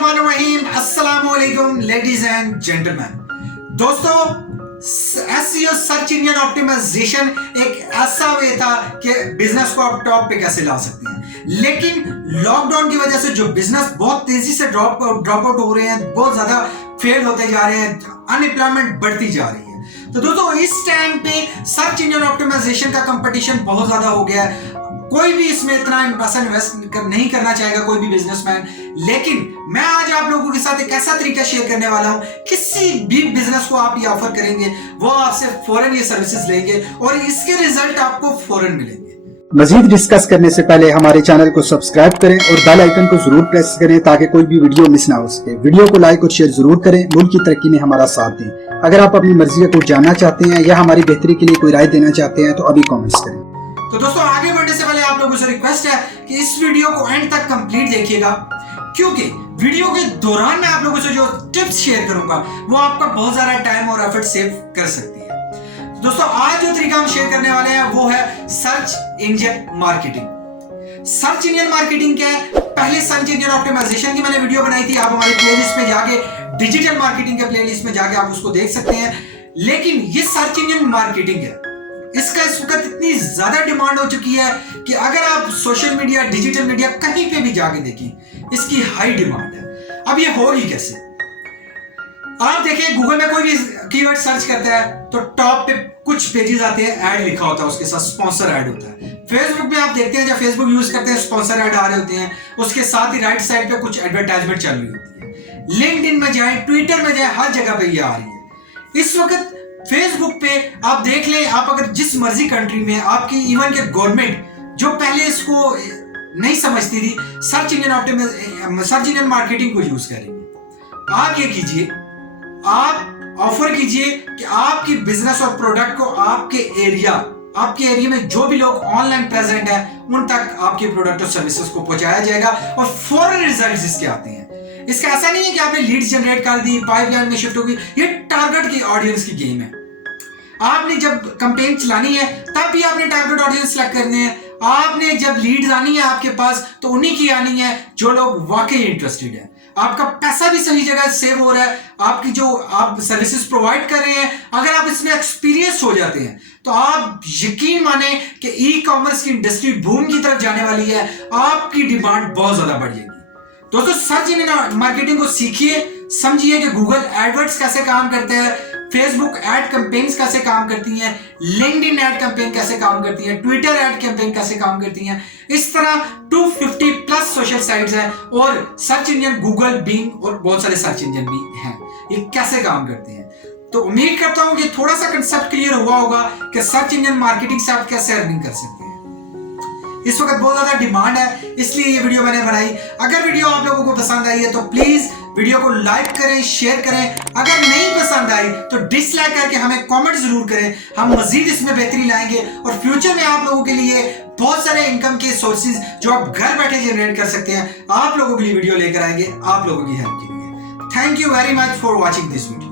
बिस्मिल्लाहिर्रहमानिर्रहीम, अस्सलामुअलैकुम ladies and gentleman. दोस्तों, एसईओ सर्च इंजन ऑप्टिमाइजेशन एक ऐसा वे था कि बिजनेस को आप टॉप पे कैसे ला सकते हैं, लेकिन लॉकडाउन की वजह से जो बिजनेस बहुत तेजी से ड्रॉप आउट हो रहे हैं, बहुत ज्यादा फेल होते जा रहे हैं, अनएम्प्लॉयमेंट बढ़ती जा रही है। तो दोस्तों, इस टाइम पे सर्च इंजन ऑप्टिमाइजेशन का कंपटीशन बहुत ज्यादा हो गया है। कोई भी इसमें इतना पैसा इन्वेस्ट नहीं करना चाहेगा, कोई भी बिजनेसमैन। लेकिन मैं आज आप लोगों के साथ एक ऐसा तरीका शेयर करने वाला हूं, किसी भी बिजनेस को आप ये ऑफर करेंगे, वो आपसे फौरन ये सर्विसेज लेंगे और इसके रिजल्ट आपको फौरन मिलेंगे। मजीद डिस्कस करने से पहले हमारे चैनल को सब्सक्राइब करें और बेल आइकन को जरूर प्रेस करें ताकि कोई भी वीडियो मिस ना हो सके। वीडियो को लाइक और शेयर जरूर करें, मुल्क की तरक्की में हमारा साथ दें। अगर आप अपनी मर्जी का कुछ जानना चाहते हैं या हमारी बेहतरी के लिए कोई राय देना चाहते हैं तो अभी कमेंट्स करें। तो दोस्तों, आगे बढ़ने से पहले आप लोगों से रिक्वेस्ट है कि इस वीडियो को एंड तक कंप्लीट देखिएगा, क्योंकि वीडियो के दौरान मैं आप लोगों से जो टिप्स शेयर करूंगा वो आपका बहुत ज्यादा टाइम और एफर्ट सेव कर सकती है। तो दोस्तों, आज जो तरीका हम शेयर करने वाले हैं वो है search engine marketing. Search engine marketing क्या है? पहले सर्च इंजन ऑप्टिमाइजेशन की मैंने वीडियो बनाई थी, आप हमारे प्लेलिस्ट में जाके, डिजिटल मार्केटिंग के प्लेलिस्ट में जाके आप उसको देख सकते हैं। लेकिन ये सर्च इंजन मार्केटिंग है, इसका इस वक्त इतनी ज्यादा डिमांड हो चुकी है कि अगर आप सोशल मीडिया, डिजिटल मीडिया कहीं पे भी जाके देखें, इसकी हाई डिमांड है। अब ये होगी कैसे? आप देखें, गूगल में कोई भी कीवर्ड सर्च करता है तो टॉप पे कुछ पेजेस आते हैं, ऐड लिखा होता है, उसके साथ स्पॉन्सर ऐड होता है। फेसबुक पे आप देखते हैं, जब फेसबुक यूज करते हैं, स्पॉन्सर ऐड आ रहे होते हैं, उसके साथ ही राइट साइड पे कुछ एडवर्टाइजमेंट चल रही होती है। लिंक्डइन में जाए, ट्विटर में जाए, हर जगह पे ये आ रही है। इस वक्त फेसबुक पे आप देख लें, आप अगर जिस मर्जी कंट्री में, आपकी इवन के गवर्नमेंट जो पहले इसको नहीं समझती थी, सर्च इंजन मार्केटिंग को यूज करेंगे। आप ये कीजिए, आप ऑफर कीजिए कि आपकी बिजनेस और प्रोडक्ट को आपके एरिया में जो भी लोग ऑनलाइन प्रेजेंट है उन तक आपके प्रोडक्ट और सर्विसेज को पहुंचाया जाएगा और फौरन रिजल्ट्स इसके आते हैं। इसका ऐसा नहीं है कि आपने लीड्स जनरेट कर दी, पाइपलाइन में शिफ्ट होगी। ये टारगेट की ऑडियंस की गेम है। आपने जब कैंपेन चलानी है तब भी आपने टारगेट ऑडियंस सेलेक्ट करने हैं। आपने जब लीड्स आनी है आपके पास तो उन्हीं की आनी है जो लोग वाकई इंटरेस्टेड है। आपका पैसा भी सही जगह सेव हो रहा है, आपकी जो आप सर्विसेज प्रोवाइड कर रहे हैं, अगर आप इसमें एक्सपीरियंस हो जाते हैं तो आप यकीन माने कि ई कॉमर्स की इंडस्ट्री बूम की तरफ जाने वाली है, आपकी डिमांड बहुत ज्यादा बढ़ जाएगी। दोस्तों, सर्च इंजन मार्केटिंग को सीखिए, समझिए कि गूगल एडवर्ड्स कैसे काम करते हैं, फेसबुक एड कैंपेन्स कैसे काम करती हैं, लिंक्डइन एड कैंपेन कैसे काम करती हैं, ट्विटर एड कैंपेन कैसे काम करती हैं। इस तरह 250 प्लस सोशल साइट्स हैं और सर्च इंजन गूगल, बिंग और बहुत सारे सर्च इंजन भी हैं, ये कैसे काम करते हैं। तो उम्मीद करता हूं कि थोड़ा सा कंसेप्ट क्लियर हुआ होगा कि सर्च इंजन मार्केटिंग से आप कैसे अर्निंग कर सकते हैं। इस वक्त बहुत ज्यादा डिमांड है, इसलिए ये वीडियो मैंने बनाई। अगर वीडियो आप लोगों को पसंद आई है तो प्लीज वीडियो को लाइक करें, शेयर करें। अगर नहीं पसंद आई तो डिसलाइक करके हमें कमेंट जरूर करें, हम मजीद इसमें बेहतरी लाएंगे और फ्यूचर में आप लोगों के लिए बहुत सारे इनकम के सोर्सेज जो आप घर बैठे जनरेट कर सकते हैं, आप लोगों के लिए वीडियो लेकर आएंगे, आप लोगों की हेल्प के लिए। Thank you very much for watching this video.